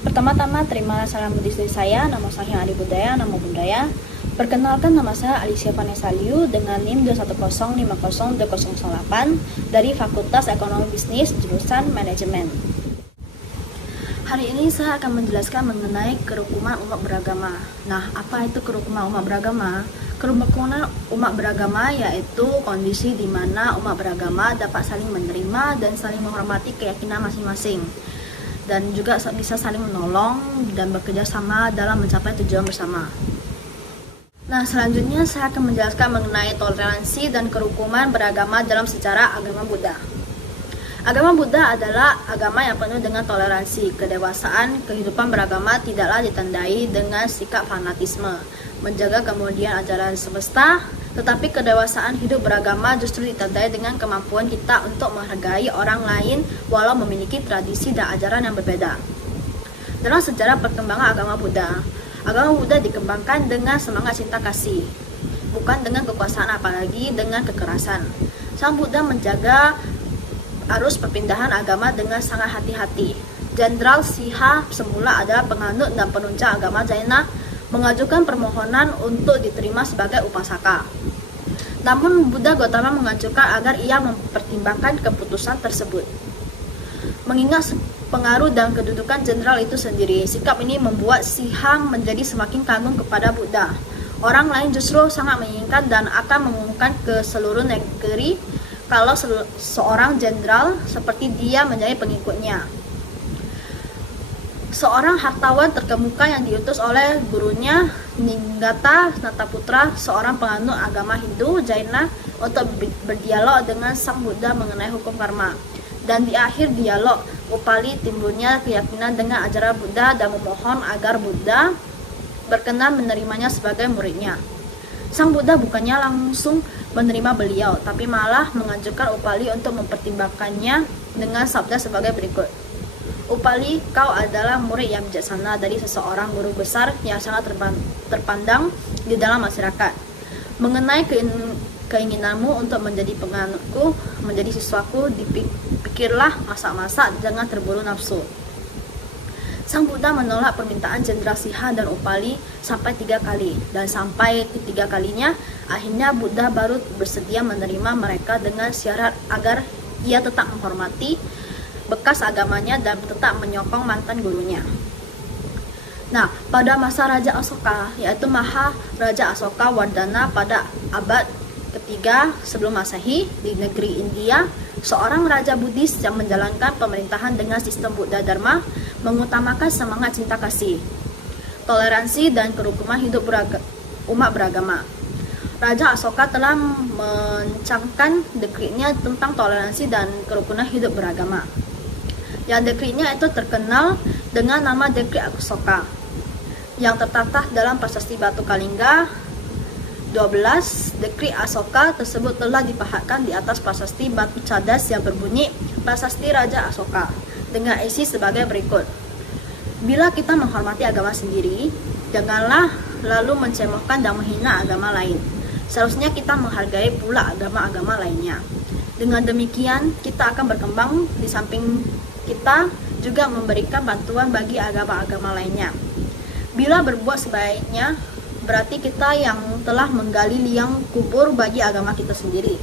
Pertama-tama terima salam Buddhis dari saya, nama saya Adi Budaya, nama Budaya. Perkenalkan, nama saya Alicia Vanessa Liu dengan NIM 210502008 dari Fakultas Ekonomi Bisnis jurusan Manajemen. Hari ini saya akan menjelaskan mengenai kerukunan umat beragama. Nah, apa itu kerukunan umat beragama? Kerukunan umat beragama yaitu kondisi di mana umat beragama dapat saling menerima dan saling menghormati keyakinan masing-masing, dan juga bisa saling menolong dan bekerja sama dalam mencapai tujuan bersama. Nah, selanjutnya saya akan menjelaskan mengenai toleransi dan kerukunan beragama dalam sejarah agama Buddha. Agama Buddha adalah agama yang penuh dengan toleransi, kedewasaan. Kehidupan beragama tidaklah ditandai dengan sikap fanatisme, menjaga kemudian ajaran semesta, tetapi kedewasaan hidup beragama justru ditandai dengan kemampuan kita untuk menghargai orang lain walau memiliki tradisi dan ajaran yang berbeda. Dalam sejarah perkembangan agama Buddha dikembangkan dengan semangat cinta kasih, bukan dengan kekuasaan apalagi dengan kekerasan. Sang Buddha menjaga arus perpindahan agama dengan sangat hati-hati. Jenderal Siha semula adalah penganut dan penunjang agama Jaina, mengajukan permohonan untuk diterima sebagai upasaka. Namun Buddha Gautama mengajukan agar ia mempertimbangkan keputusan tersebut. Mengingat pengaruh dan kedudukan jenderal itu sendiri, sikap ini membuat Siha menjadi semakin kagum kepada Buddha. Orang lain justru sangat menginginkan dan akan mengumumkan ke seluruh negeri kalau seorang jenderal seperti dia menjadi pengikutnya. Seorang hartawan terkemuka yang diutus oleh gurunya Ninggata Nataputra, seorang penganut agama Hindu Jaina, untuk berdialog dengan Sang Buddha mengenai hukum karma. Dan di akhir dialog, Upali timbulnya keyakinan dengan ajaran Buddha dan memohon agar Buddha berkenan menerimanya sebagai muridnya. Sang Buddha bukannya langsung menerima beliau, tapi malah mengajukan Upali untuk mempertimbangkannya dengan sabda sebagai berikut. Upali, kau adalah murid yang bijaksana dari seseorang guru besar yang sangat terpandang di dalam masyarakat. Mengenai keinginanmu untuk menjadi penganutku, menjadi siswaku, dipikirlah masak-masak, jangan terburu nafsu. Sang Buddha menolak permintaan Jenderal Siha dan Upali sampai 3 kali, dan sampai ketiga kalinya, akhirnya Buddha baru bersedia menerima mereka dengan syarat agar ia tetap menghormati bekas agamanya dan tetap menyokong mantan gurunya. Nah, pada masa Raja Asoka, yaitu Maharaja Asoka Wardana pada abad ketiga sebelum Masehi di negeri India, seorang raja Buddhis yang menjalankan pemerintahan dengan sistem Buddha Dharma mengutamakan semangat cinta kasih, toleransi, dan kerukunan hidup umat beragama. Raja Asoka telah mencangkan dekretnya tentang toleransi dan kerukunan hidup beragama. Yang dekretnya itu terkenal dengan nama Dekret Asoka, yang tertata dalam Prasasti Batu Kalingga 12. Dekret Asoka tersebut telah dipahatkan di atas prasasti batu cadas yang berbunyi Prasasti Raja Asoka dengan isi sebagai berikut. Bila kita menghormati agama sendiri, janganlah lalu mencemohkan dan menghina agama lain. Seharusnya kita menghargai pula agama-agama lainnya. Dengan demikian, kita akan berkembang, di samping kita juga memberikan bantuan bagi agama-agama lainnya. Bila berbuat sebaiknya, berarti kita yang telah menggali liang kubur bagi agama kita sendiri.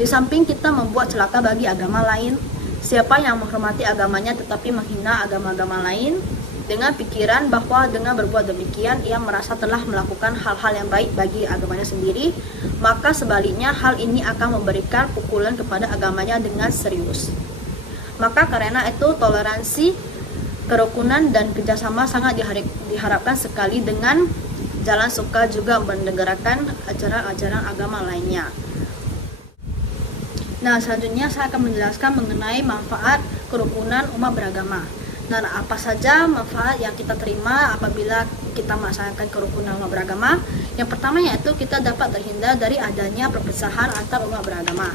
Di samping kita membuat celaka bagi agama lain, siapa yang menghormati agamanya tetapi menghina agama-agama lain dengan pikiran bahwa dengan berbuat demikian ia merasa telah melakukan hal-hal yang baik bagi agamanya sendiri, maka sebaliknya hal ini akan memberikan pukulan kepada agamanya dengan serius. Maka karena itu toleransi, kerukunan, dan kerjasama sangat diharapkan sekali dengan jalan suka juga mendengarkan ajaran-ajaran agama lainnya. Nah, selanjutnya saya akan menjelaskan mengenai manfaat kerukunan umat beragama. Nah, apa saja manfaat yang kita terima apabila kita melaksanakan kerukunan umat beragama? Yang pertama yaitu kita dapat terhindar dari adanya perpecahan antar umat beragama.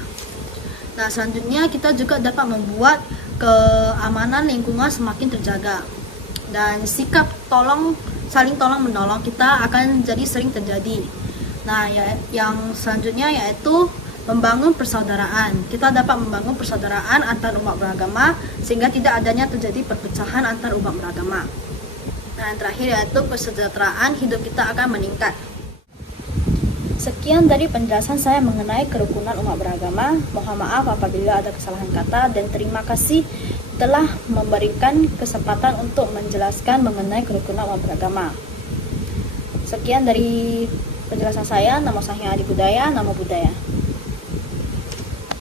Nah, selanjutnya kita juga dapat membuat keamanan lingkungan semakin terjaga, dan sikap saling tolong menolong kita akan jadi sering terjadi. Nah, yang selanjutnya yaitu Membangun persaudaraan. Kita dapat membangun persaudaraan antar umat beragama sehingga tidak adanya terjadi perpecahan antar umat beragama. Nah, yang terakhir yaitu kesejahteraan hidup kita akan meningkat. Sekian dari penjelasan saya mengenai kerukunan umat beragama. Mohon maaf apabila ada kesalahan kata dan terima kasih telah memberikan kesempatan untuk menjelaskan mengenai kerukunan umat beragama. Sekian dari penjelasan saya. Nama saya Adi Budaya, Namo Buddhaya.